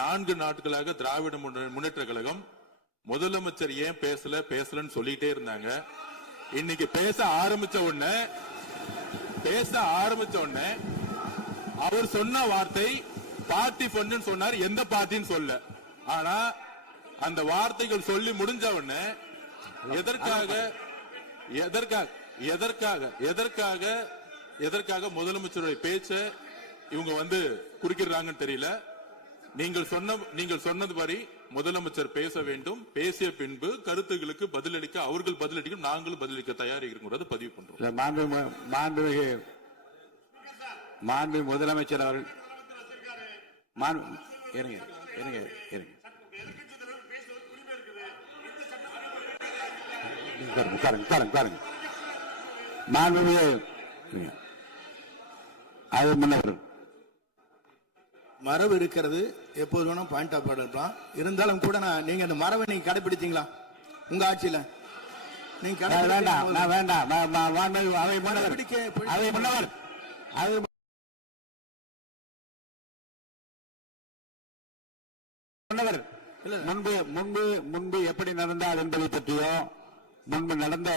4 நாட்களாக திராவிட முன்னேற்ற கழகம் முதலமைச்சர் ஏன் பேசலன்னு சொல்லிட்டே இருந்தாங்க. இன்னைக்கு பேச ஆரம்பிச்ச உடனே அவர் சொன்ன வார்த்தை பார்ட்டி ஃபண்ட் சொன்னார். எந்த பார்ட்டின்னு சொல்ல. ஆனா அந்த வார்த்தைகள் சொல்லி முடிஞ்ச உடனே எதற்காக முதலமைச்சருடைய பேச்ச இவங்க குறுக்கிடுறாங்கன்னு தெரியல. நீங்கள் சொன்னது மாதிரி முதலமைச்சர் பேச வேண்டும். பேசிய பின்பு கருத்துகளுக்கு பதிலளிக்க அவர்கள் பதிலளிக்கும், நாங்களும் பதிலளிக்க தயாராக இருக்கிறது பதிவு பண்றோம். மாண்பு முதலமைச்சர் அவர்கள் மரபு இருக்கிறது, எப்போது வேணும் பாயிண்ட் ஆஃப் ஆர்டர் இருக்கலாம். இருந்தாலும் கூட நீங்க அந்த மரபை நீங்க கடைபிடித்தீங்களா உங்க ஆட்சியில? நீங்க முன்பு எப்படி நடந்தால் என்பதை பற்றியோ முன்பு நடந்த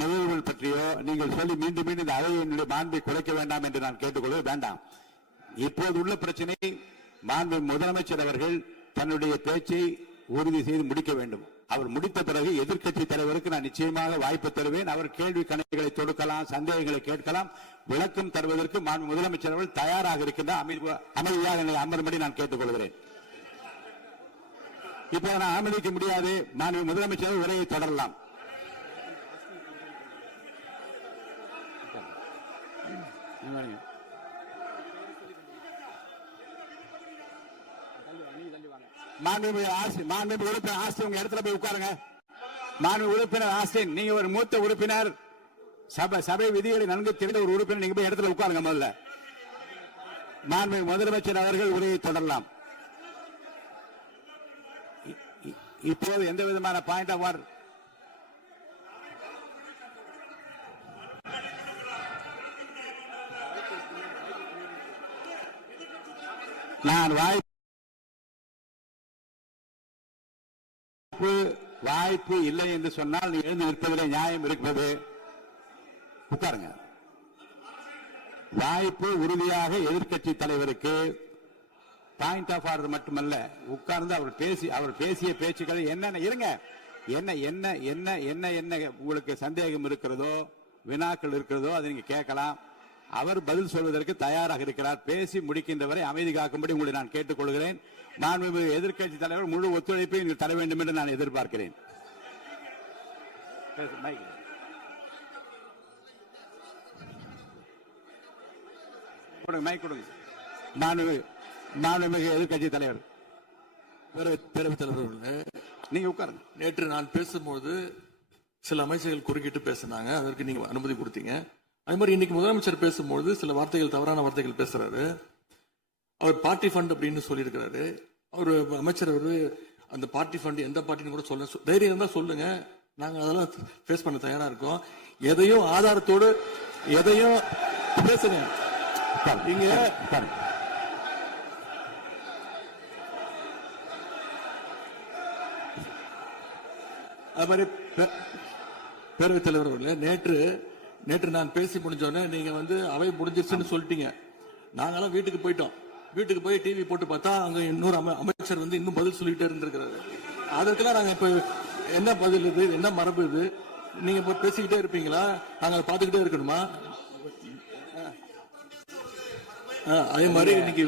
நிகழ்வுகள் பற்றியோ நீங்கள் சொல்லி மீண்டும் மீண்டும் இந்த அவையினுடைய மாண்பை குறைக்க வேண்டாம் என்று நான் கேட்டுக்கொள்வது வேண்டாம். இப்போது உள்ள பிரச்சனை, மாண்பு முதலமைச்சர் அவர்கள் தன்னுடைய பேச்சை உறுதி செய்து முடிக்க வேண்டும். அவர் முடித்த பிறகு எதிர்க்கட்சி தலைவருக்கு நான் நிச்சயமாக வாய்ப்பு தருவேன். அவர் கேள்வி கணைகளை தொடுக்கலாம், சந்தேகங்களை கேட்கலாம். விளக்கம் தருவதற்கு மாண்பு முதலமைச்சர் அவர்கள் தயாராக இருக்கின்றார். அமைதியாக என்னை அமரும்படி நான் கேட்டுக்கொள்கிறேன். இப்ப நான் அனுமதிக்க முடியாது. மாண்பு முதலமைச்சர் உரையை தொடரலாம். மாண்புமிகு உறுப்பினர் ஆஸ்டின் உங்க இடத்துல போய் உட்காருங்க. மாண்புமிகு உறுப்பினர் ஆஸ்டின், நீங்க ஒரு மூத்த உறுப்பினர், சபை விதிகளை நன்கு தெரிந்த ஒரு உறுப்பினர், நீங்க போய் இடத்துல உட்காருங்க. முதல்ல மாண்புமிகு முதலமைச்சர் அவர்கள் உரையை தொடரலாம். இப்போது எந்த விதமான பாயிண்ட் ஆஃப் ஆர்டர் நான் வாய்ப்பு இல்லை என்று சொன்னால் நீ எழுந்து நிற்பதிலே நியாயம் இருக்கிறது. உட்காருங்க. வாய்ப்பு உறுதியாக எதிர்க்கட்சி தலைவருக்கு பாயிண்ட் ஆஃப் ஆர்டர் மட்டுமல்ல, உட்கார்ந்து அவர் பேசிய பேச்சுக்களை என்னென்ன இருங்க, என்ன என்ன என்ன என்ன என்ன உங்களுக்கு சந்தேகம் இருக்கிறதோ, வினாக்கள் இருக்கிறதோ அதை நீங்க கேட்கலாம். அவர் பதில் சொல்வதற்கு தயாராக இருக்கிறார். பேசி முடிக்கின்ற வரை அமைதி காக்கும்படி உங்களை நான் கேட்டுக்கொள்கிறேன். மாண்புமிகு எதிர்க்கட்சி தலைவர் முழு ஒத்துழைப்பை நீங்கள் தர வேண்டும் என்று நான் எதிர்பார்க்கிறேன். மாண்புமிகு எதிர்க்கட்சி தலைவர் பேரவைத் தலைவர், நீங்க உட்காருங்க. நேற்று நான் பேசும்போது சில அமைச்சர்கள் குறுக்கிட்டு பேசினாங்க, அதற்கு நீங்க அனுமதி கொடுத்தீங்க. அது மாதிரி இன்னைக்கு முதலமைச்சர் பேசும்போது சில வார்த்தைகள், தவறான வார்த்தைகள் பேசுறாரு. அவர் பார்ட்டி ஃபண்ட் அப்படின்னு சொல்லியிருக்கிறாரு. அவர் அமைச்சர் அந்த பார்ட்டி ஃபண்ட் எந்த பார்ட்டின்னு கூட சொல்ல தைரியம் இருந்தா சொல்லுங்க, நாங்க அதெல்லாம் ஃபேஸ் பண்ண தயாரா இருக்கோம். எதையும் ஆதாரத்தோடு எதையும் பேசுங்க. இங்க அது மாதிரி பேரவைத் தலைவர் அவர்களே, நேற்று நான் பேசி முடிஞ்சோடனே நீங்க அவை முடிஞ்சிருச்சுன்னு சொல்லிட்டீங்க. நாங்கெல்லாம் வீட்டுக்கு போயிட்டோம். வீட்டுக்கு போய் டிவி போட்டு பார்த்தா அங்க இன்னொரு அமைச்சர் இன்னும் பதில் சொல்லிட்டே இருந்திருக்கிறாரு. அதற்கெல்லாம் நாங்க இப்ப என்ன பதில் இது, என்ன மரபு இது? நீங்க இப்ப பேசிக்கிட்டே இருப்பீங்களா? நாங்க பாத்துக்கிட்டே இருக்கணுமா? அதே மாதிரி இன்னைக்கு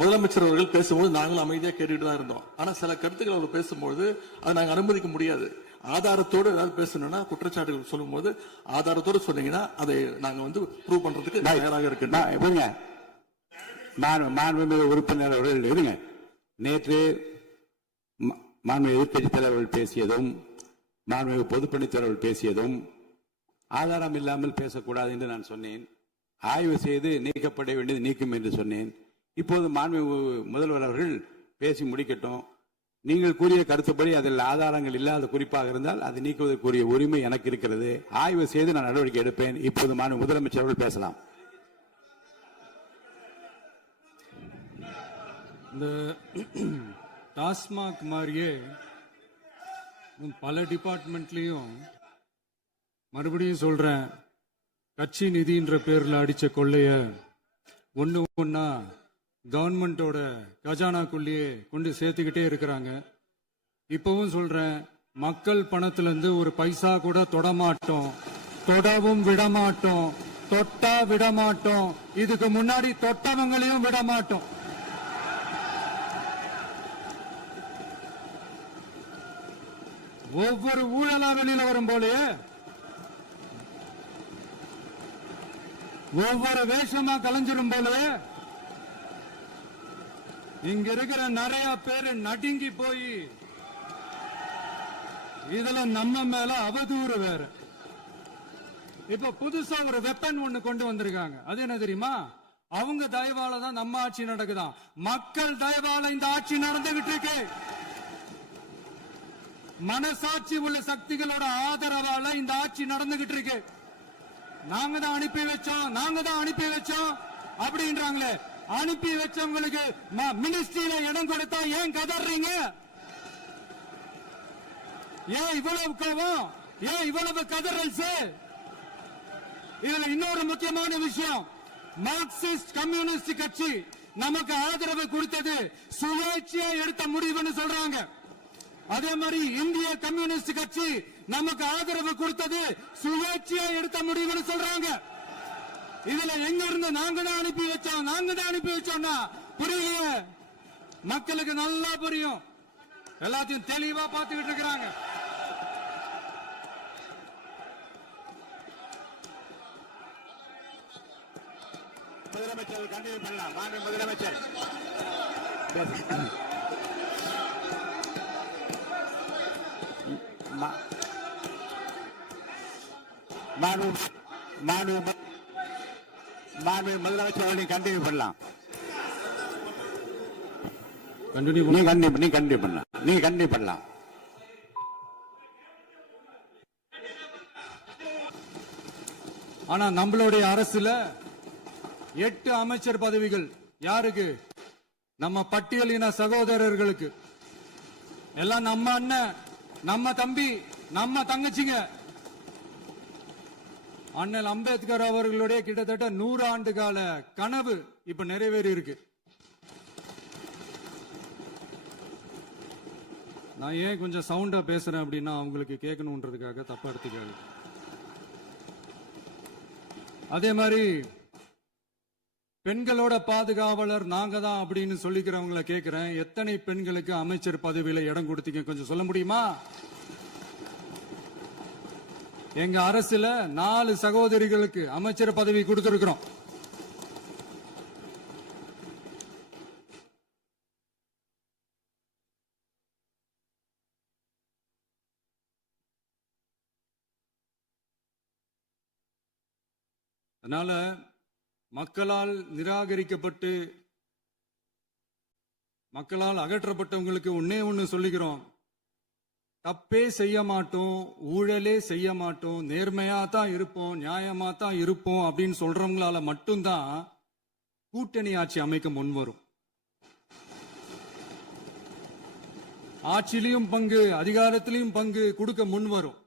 முதலமைச்சர் அவர்கள் பேசும்போது நாங்களும் அமைதியா கேட்டுட்டு தான் இருந்தோம். ஆனா சில கருத்துக்கள் அவர் பேசும்போது அதை நாங்க அனுமதிக்க முடியாது. ஆதாரத்தோடு ஏதாவது பேசணும்னா, குற்றச்சாட்டுகள் சொல்லும் போது ஆதாரத்தோடு சொன்னீங்கன்னா அதை நாங்க ப்ரூவ் பண்றதுக்கு தயாராக இருக்கு. மாண்புமிகு உறுப்பினர் அவர்கள் இருங்க. நேற்று மாண்புமிகு எதிர்க்கட்சி தலைவர்கள் பேசியதும், மாண்புமிகு பொதுப்பணித்துறைகள் பேசியதும் ஆதாரம் இல்லாமல் பேசக்கூடாது என்று நான் சொன்னேன். ஆய்வு செய்து நீக்கப்பட வேண்டியது நீக்கும் என்று சொன்னேன். இப்போது மாண்புமிகு முதல்வர் அவர்கள் பேசி முடிக்கட்டும். நீங்கள் கூறிய கருத்துப்படி அதில் ஆதாரங்கள் இல்லாத குறிப்பாக இருந்தால் அதை நீக்குவதற்குரிய உரிமை எனக்கு இருக்கிறது. ஆய்வு செய்து நான் நடவடிக்கை எடுப்பேன். இப்போது மாண்பு முதலமைச்சர் அவர்கள் பேசலாம். இந்த டாஸ்மாக் மாதிரியே பல டிபார்ட்மெண்ட்லயும் மறுபடியும் சொல்றேன், கட்சி நிதின்ற பேர்ல அடிச்ச கொள்ளைய ஒண்ணு ஒண்ணா கவர்மெண்டோட கஜானாக்குள்ளேயே கொண்டு சேர்த்துக்கிட்டே இருக்கிறாங்க. இப்பவும் சொல்றேன், மக்கள் பணத்துல இருந்து ஒரு பைசா கூட தொடமாட்டோம், தொடவும் விடமாட்டோம், தொட்டா விடமாட்டோம், இதுக்கு முன்னாடி தொட்டவங்களையும் விடமாட்டோம். ஒவ்வொரு ஊழலா வெளியில வரும் போலே, ஒவ்வொரு வேஷமா கலைஞ்சிரும் போலே, இங்க இருக்கிற நிறைய பேரு நடுங்கி போய் இதுல நம்ம மேல அவதூறு வேற. இப்ப புதுசா ஒரு வெப்பன் ஒண்ணு கொண்டு வந்திருக்காங்க. அது என்ன தெரியுமா? அவங்க தயவால தான் நம்ம ஆட்சி நடக்குதாம். மக்கள் தயவால இந்த ஆட்சி நடந்துகிட்டு இருக்கு. மனசாட்சி உள்ள சக்திகளோட ஆதரவால இந்த ஆட்சி நடந்துகிட்டு இருக்கு. நாங்க தான் அனுப்பி வச்சோம் அப்படின்றாங்களே. அனுப்பி வச்சவங்களுக்கு மினிஸ்ட்ரியில இடம் கொடுத்தா ஏன் கதறீங்க? ஏன் இவ்வளவு கோவம்? ஏன் இவ்வளவு கதறல்? இதுல இன்னொரு முக்கியமான விஷயம், மார்க்சிஸ்ட் கம்யூனிஸ்ட் கட்சி நமக்கு ஆதரவு கொடுத்தது சுயேட்சையா எடுத்த முடிவுன்னு சொல்றாங்க. அதே மாதிரி இந்திய கம்யூனிஸ்ட் கட்சி நமக்கு ஆதரவு கொடுத்தது சுயேட்சையா எடுத்த முடிவுன்னு சொல்றாங்க. இதுல எங்க இருந்து நாங்க தான் அனுப்பி வச்சோம்னா புரியலையே. மக்களுக்கு நல்லா புரியும், எல்லாத்தையும் தெளிவா பார்த்துக்கிட்டு இருக்கிறாங்க. முதலமைச்சர் கண்டினியூ பண்ணலாம். மாண்பு முதலமைச்சர் முதலமைச்சர் கண்டினியூ பண்ணலாம். நீ கண்டினியூ பண்ணலாம். ஆனா நம்மளுடைய அரசுல 8 அமைச்சர் பதவிகள் யாருக்கு? நம்ம பட்டியலின சகோதரர்களுக்கு. எல்லாம் நம்ம அண்ணன், நம்ம தம்பி, நம்ம தங்கச்சிங்க. அண்ணல் அம்பேத்கர் அவர்களுடைய கிட்டத்தட்ட 100 ஆண்டு கால கனவு இப்ப நிறைவேறி இருக்கு. நான் ஏன் கொஞ்சம் சவுண்டா பேசுறேன் அப்படின்னா அவங்களுக்கு கேட்கணும்ன்றதுக்காக தப்பா எடுத்துக்காது. அதே மாதிரி பெண்களோட பாதுகாவலர் நாங்க தான் அப்படின்னு சொல்லிக்கிறவங்களை கேட்கிறேன், எத்தனை பெண்களுக்கு அமைச்சர் பதவியில இடம் கொடுத்தீங்க? கொஞ்சம் சொல்ல முடியுமா? எங்க அரசுல 4 சகோதரிகளுக்கு அமைச்சர் பதவி கொடுத்திருக்கிறோம். அதனால மக்களால் நிராகரிக்கப்பட்டு மக்களால் அகற்றப்பட்டவங்களுக்கு ஒண்ணு சொல்லிக்கிறோம், தப்பே செய்ய மாட்டோம், ஊழலே செய்ய மாட்டோம், நேர்மையா தான் இருப்போம், நியாயமா தான் இருப்போம் அப்படின்னு சொல்றவங்களால மட்டும்தான் கூட்டணி ஆட்சி அமைக்க முன்வரும். ஆட்சியிலையும் பங்கு, அதிகாரத்திலையும் பங்கு கொடுக்க முன்வரும்.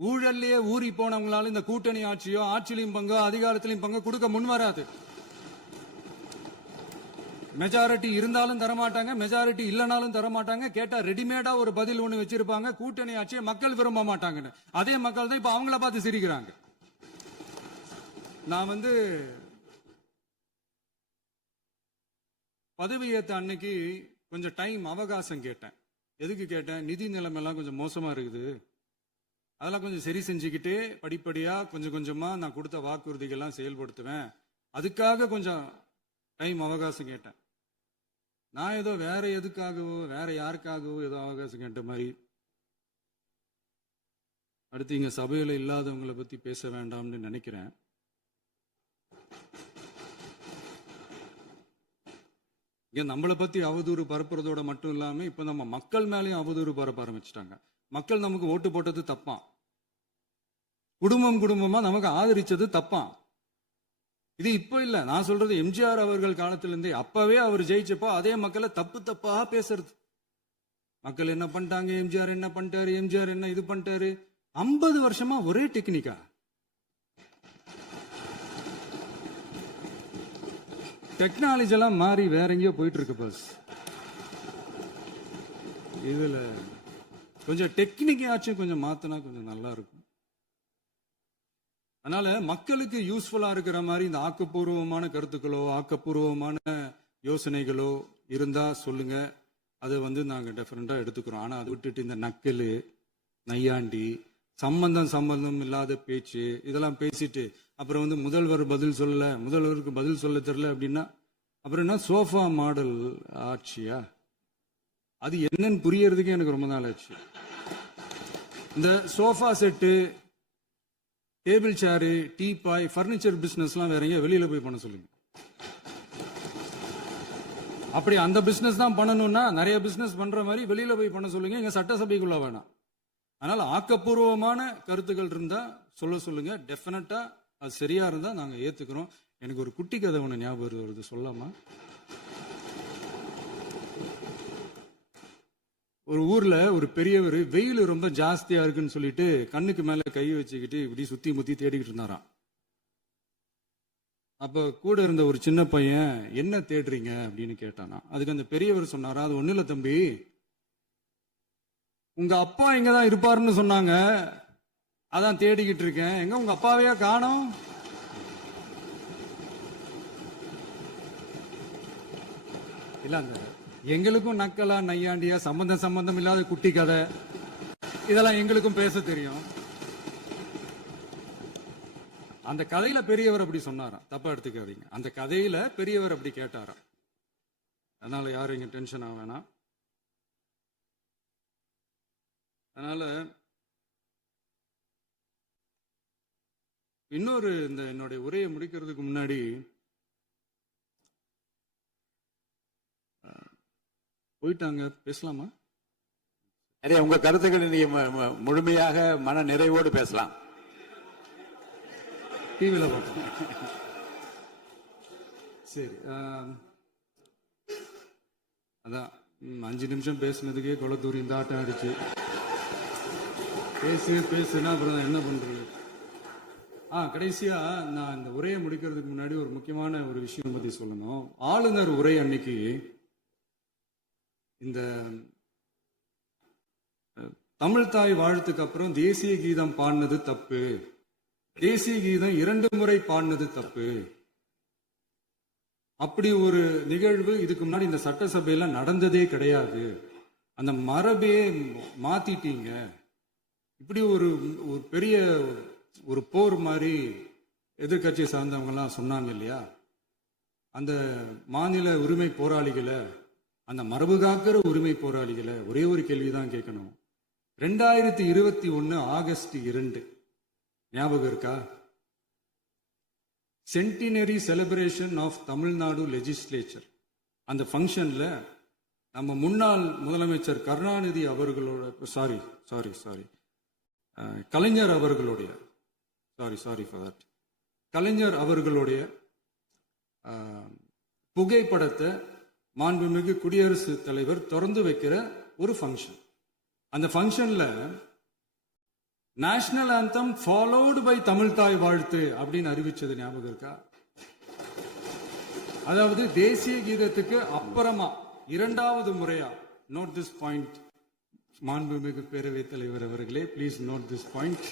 ஊழல்லையே ஊறி போனவங்களால இந்த கூட்டணி ஆட்சியோ, ஆட்சியிலையும் பங்கோ, அதிகாரத்திலையும் பங்கு கொடுக்க முன்வராது. மெஜாரிட்டி இருந்தாலும் தரமாட்டாங்க, மெஜாரிட்டி இல்லைனாலும் தரமாட்டாங்க. கேட்டா ரெடிமேடா ஒரு பதில் ஒண்ணு வச்சிருப்பாங்க, கூட்டணி ஆட்சியை மக்கள் விரும்ப மாட்டாங்கன்னு. அதே மக்கள் தான் இப்ப அவங்கள பார்த்து சிரிக்கிறாங்க. நான் பதவி ஏத்த அன்னைக்கு கொஞ்சம் டைம் அவகாசம் கேட்டேன். எதுக்கு கேட்டேன்? நிதி நிலைமை கொஞ்சம் மோசமா இருக்குது, அதெல்லாம் கொஞ்சம் சரி செஞ்சுக்கிட்டே படிப்படியா கொஞ்சம் கொஞ்சமா நான் கொடுத்த வாக்குறுதிகள்லாம் செயல்படுத்துவேன், அதுக்காக கொஞ்சம் டைம் அவகாசம் கேட்டேன். நான் ஏதோ வேற எதுக்காகவோ வேற யாருக்காகவோ ஏதோ அவகாசம் கேட்ட மாதிரி. அடுத்து இங்க சபையில இல்லாதவங்களை பத்தி பேச வேண்டாம்னு நினைக்கிறேன். இங்க நம்மளை பத்தி அவதூறு பரப்புறதோட மட்டும் இல்லாம இப்ப நம்ம மக்கள் மேலேயும் அவதூறு பரப்ப ஆரம்பிச்சுட்டாங்க. மக்கள் நமக்கு ஓட்டு போட்டது தப்பான், குடும்பமா நமக்கு ஆதரிச்சது தப்பான். இது இப்போ இல்ல, நான் சொல்றது எம்ஜிஆர் அவர்கள் காலத்திலிருந்தே. அப்பவே அவர் ஜெயிச்சப்போ அதே மக்களை தப்பு தப்பா பேசுறது. மக்கள் என்ன பண்ணிட்டாங்க, எம்ஜிஆர் என்ன பண்ணிட்டாரு, எம்ஜிஆர் என்ன இது பண்ணிட்டாரு. 50 வருஷமா ஒரே டெக்னிக்கா. டெக்னாலஜி எல்லாம் மாறி வேற எங்கேயோ போயிட்டு இருக்கு பஸ். இதுல கொஞ்சம் டெக்னிக்காச்சும் கொஞ்சம் மாத்தினா கொஞ்சம் நல்லா இருக்கும். அதனால மக்களுக்கு யூஸ்ஃபுல்லா இருக்கிற மாதிரி இந்த ஆக்கப்பூர்வமான கருத்துக்களோ ஆக்கப்பூர்வமான யோசனைகளோ இருந்தா சொல்லுங்க. அதை நாங்க டெஃபரெண்டா எடுத்துக்கிறோம். ஆனா அதை விட்டுட்டு இந்த நக்கலு, நையாண்டி, சம்பந்தம் இல்லாத பேச்சு இதெல்லாம் பேசிட்டு அப்புறம் முதல்வர் பதில் சொல்லல, முதல்வருக்கு பதில் சொல்ல தெரியல அப்படின்னா அப்புறம் என்ன சோஃபா மாடல் ஆட்சியா? அது என்னன்னு புரியறதுக்கே எனக்கு ரொம்ப நாள் ஆச்சு. இந்த sofa set, table chair, teapoy, furniture பிசினஸ்லாம் வேற எங்க வெளியில போய் பண்ண சொல்லுங்க. அப்படி அந்த பிசினஸ் தான் பண்ணணும்னா நிறைய பிசினஸ் பண்ற மாதிரி வெளியில போய் பண்ண சொல்லுங்க. இங்க சட்டசபைக்குள்ள வேணாம். அதனால ஆக்கப்பூர்வமான கருத்துக்கள் இருந்தா சொல்லுங்க. டெஃபினட்டா அது சரியா இருந்தா நாங்க ஏத்துக்கிறோம். எனக்கு ஒரு குட்டி கதை ஒண்ணு ஞாபகம் வருது, சொல்லாமா? ஒரு ஊர்ல ஒரு பெரியவர் வெயில் ரொம்ப ஜாஸ்தியா இருக்குன்னு சொல்லிட்டு கண்ணுக்கு மேல கை வச்சுக்கிட்டு இப்படி சுத்தி முத்தி தேடிக்கிட்டு இருந்தாராம். அப்ப கூட இருந்த ஒரு சின்ன பையன் என்ன தேடுறீங்க அப்படின்னு கேட்டானா. அதுக்கு அந்த பெரியவர் சொன்னாரா, அது ஒண்ணு இல்ல தம்பி, உங்க அப்பா இங்கதான் இருப்பாருன்னு சொன்னாங்க, அதான் தேடிக்கிட்டு இருக்கேன். எங்க உங்க அப்பாவையா காணோம்? இல்ல அந்த எங்களுக்கும் நக்கலா நையாண்டியா சம்பந்தம் இல்லாத குட்டி கதை இதெல்லாம் எங்களுக்கும் பேச தெரியும். அந்த கதையில பெரியவர் அப்படி சொன்னாராம், தப்பா எடுத்துக்காதீங்க. அந்த கதையில பெரியவர் அப்படி கேட்டாராம். அதனால யாரும் இங்க டென்ஷன் ஆக வேணாம். அதனால இன்னொரு இந்த என்னுடைய உரையை முடிக்கிறதுக்கு முன்னாடி போயிட்டாங்க, பேசலாமா? நிறைய உங்க கருத்துக்களை நீங்க முழுமையாக மன நிறைவோடு பேசலாம். டிவியில பார்ப்போம். சரி, அதான் 5 நிமிஷம் பேசுனதுக்கே கொளத்தூரி இந்த ஆட்டம் ஆயிடுச்சு. பேசுனா அப்புறம் என்ன பண்றது? கடைசியா நான் இந்த உரையை முடிக்கிறதுக்கு முன்னாடி ஒரு முக்கியமான ஒரு விஷயம் பத்தி சொல்லணும். ஆளுநர் உரை அன்னைக்கு இந்த தமிழ் தாய் வாழ்த்துக்கு அப்புறம் தேசிய கீதம் பாடினது தப்பு, தேசிய கீதம் 2 முறை பாடினது தப்பு, அப்படி ஒரு நிகழ்வு இதுக்கு முன்னாடி இந்த சட்டசபையில நடந்ததே கிடையாது, அந்த மரபே மாத்திட்டீங்க, இப்படி ஒரு பெரிய ஒரு போர் மாதிரி எதிர்கட்சியை சார்ந்தவங்க எல்லாம் சொன்னாங்க இல்லையா? அந்த மாநில உரிமை போராளிகளை, அந்த மரபு காக்கிற உரிமை போராளிகளை ஒரே ஒரு கேள்விதான் கேட்கணும். 2021 ஆகஸ்ட் 2 ஞாபகம் இருக்கா? Centenary celebration of Tamil Nadu legislature. அந்த ஃபங்க்ஷன்ல நம்ம முன்னாள் முதலமைச்சர் கருணாநிதி அவர்களோட கலைஞர் அவர்களுடைய கலைஞர் அவர்களுடைய புகைப்படத்தை மாண்புமிகு குடியரசுத் தலைவர் திறந்து வைக்கிற ஒரு ஃபங்க்ஷன். அந்த ஃபங்க்ஷன்ல national anthem followed by Tamil Thai Vazhthu அப்படின்னு அறிவிச்சது ஞாபகம் இருக்கா? அதாவது தேசிய கீதத்துக்கு அப்புறமா 2வது முறையா, நோட் திஸ் பாயிண்ட் மாண்புமிகு பேரவைத் தலைவர் அவர்களே, பிளீஸ் நோட் திஸ் பாயிண்ட்.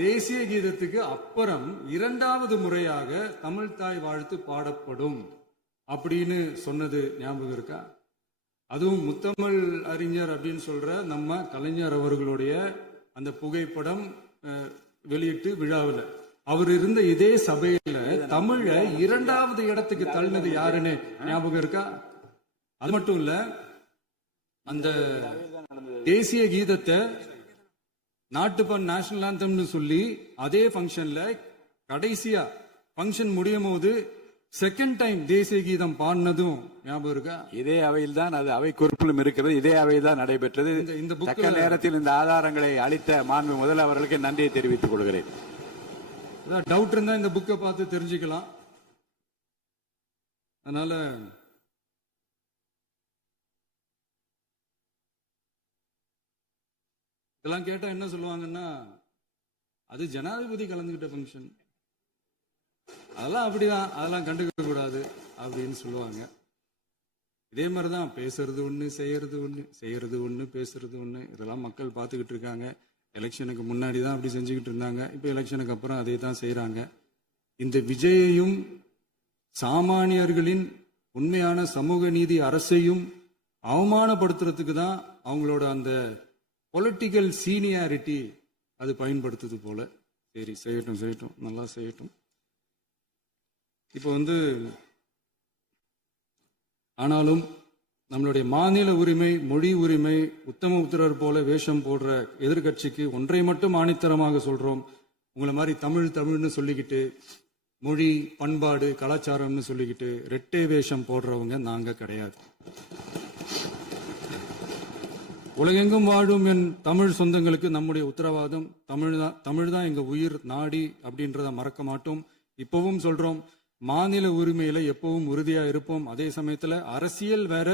தேசிய கீதத்துக்கு அப்புறம் 2வது முறையாக தமிழ் தாய் வாழ்த்து பாடப்படும் அப்படின்னு சொன்னது ஞாபகம் இருக்கா? அதுவும் முத்தமிழ் அறிஞர் அப்படின்னு சொல்ற நம்ம கலைஞர் அவர்களுடைய அந்த புகைப்படம் வெளியிட்டு விழாவில் அவர் இருந்த இதே சபையில தமிழ 2வது இடத்துக்கு தள்ளினது யாருன்னு ஞாபகம் இருக்கா? அது மட்டும் இல்ல, அந்த தேசிய கீதத்தை நாட்டுப்பண் நேஷனல் ஆந்தம்னு சொல்லி அதே ஃபங்க்ஷன்ல கடைசியா ஃபங்க்ஷன் முடியும் போது செகண்ட் டைம் தேசிய கீதம் பாடினதும் ஞாபகம் இருக்கா? இதே அவையில் தான், அது அவை குறிப்பிலும் இருக்கிறது, இதே அவையில் தான் நடைபெற்றது. இந்த தக்க நேரத்தில் இந்த ஆதாரங்களை அளித்த மாண்பு முதல்வர் அவர்களுக்கு நன்றியை தெரிவித்துக் கொள்கிறேன். ஏதாவது டவுட் இருந்தா இந்த புக்கை பார்த்து தெரிஞ்சுக்கலாம். அதனால இதெல்லாம் கேட்டா என்ன சொல்லுவாங்கன்னா, அது ஜனாதிபதி கலந்துகிட்ட ஃபங்க்ஷன், அதெல்லாம் அப்படிதான், அதெல்லாம் கண்டுக்க கூடாது அப்படின்னு சொல்லுவாங்க. இதே மாதிரிதான் பேசுறது ஒண்ணு, செய்யறது ஒண்ணு, செய்யறது ஒண்ணு, பேசுறது ஒண்ணு. இதெல்லாம் மக்கள் பார்த்துக்கிட்டு இருக்காங்க. எலெக்ஷனுக்கு முன்னாடி தான் அப்படி செஞ்சுக்கிட்டு இருந்தாங்க. இப்போ எலெக்ஷனுக்கு அப்புறம் அதே தான் செய்யறாங்க. இந்த விஜயையும் சாமானியர்களின் உண்மையான சமூக நீதி அரசையும் அவமானப்படுத்துறதுக்கு தான் அவங்களோட அந்த பொலிட்டிக்கல் சீனியாரிட்டி அது பயன்படுத்துது போல. சரி, செய்யட்டும் செய்யட்டும், நல்லா செய்யட்டும். இப்போ ஆனாலும் நம்மளுடைய மாநில உரிமை, மொழி உரிமை, உத்தமபுத்திரர் போல வேஷம் போடுற எதிர்கட்சிக்கு ஒன்றை மட்டும் ஆணித்தரமாக சொல்றோம். உங்களை மாதிரி தமிழ்னு சொல்லிக்கிட்டு, மொழி, பண்பாடு, கலாச்சாரம்னு சொல்லிக்கிட்டு ரெட்டை வேஷம் போடுறவங்க நாங்க கிடையாது. உலகெங்கும் வாழும் என் தமிழ் சொந்தங்களுக்கு நம்முடைய உத்தரவாதம் தமிழ் தான் எங்க உயிர் நாடி அப்படின்றத மறக்க மாட்டோம். இப்பவும் சொல்றோம், மாநில உரிமையில எப்பவும் உறுதியா இருப்போம். அதே சமயத்துல அரசியல் வேற,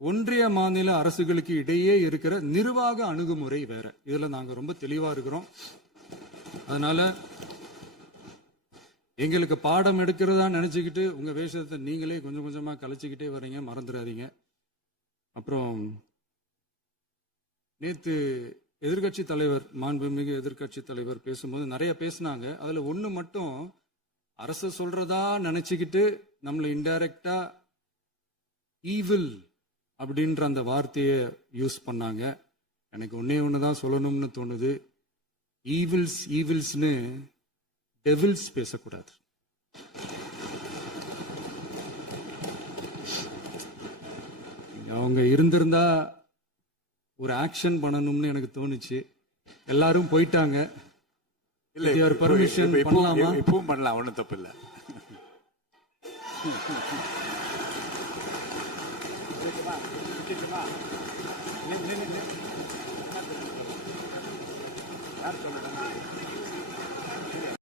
ஒன்றிய மாநில அரசுகளுக்கு இடையே இருக்கிற நிர்வாக அணுகுமுறை வேற. இதுல நாங்க ரொம்ப தெளிவா இருக்கிறோம். அதனால எங்களுக்கு பாடம் எடுக்கிறதா நினைச்சுக்கிட்டு உங்க வேஷத்தை நீங்களே கொஞ்சம் கொஞ்சமா கலைச்சிக்கிட்டே வர்றீங்க, மறந்துடாதீங்க. அப்புறம் நேத்து எதிர்கட்சி தலைவர், மாண்புமிகு எதிர்கட்சி தலைவர் பேசும்போது நிறைய பேசினாங்க. அதுல ஒண்ணு மட்டும், அரசு சொல்றதா நினைச்சுக்கிட்டு நம்மளை இன்டைரக்டா ஈவில் அப்படின்ற அந்த வார்த்தையை யூஸ் பண்ணாங்க. எனக்கு ஒண்ணுதான் சொல்லணும்னு தோணுது. ஈவில்ஸ்னு டெவில்ஸ் பேசக்கூடாது. அவங்க இருந்திருந்தா ஒரு ஆக்ஷன் பண்ணணும்னு எனக்கு தோணுச்சு. எல்லாரும் போயிட்டாங்க. இல்ல, பர்மிஷன் பண்ணலாமா? இப்பவும் பண்ணலாம், ஒன்றும் தப்பு இல்லை. யார் சொல்லுங்க?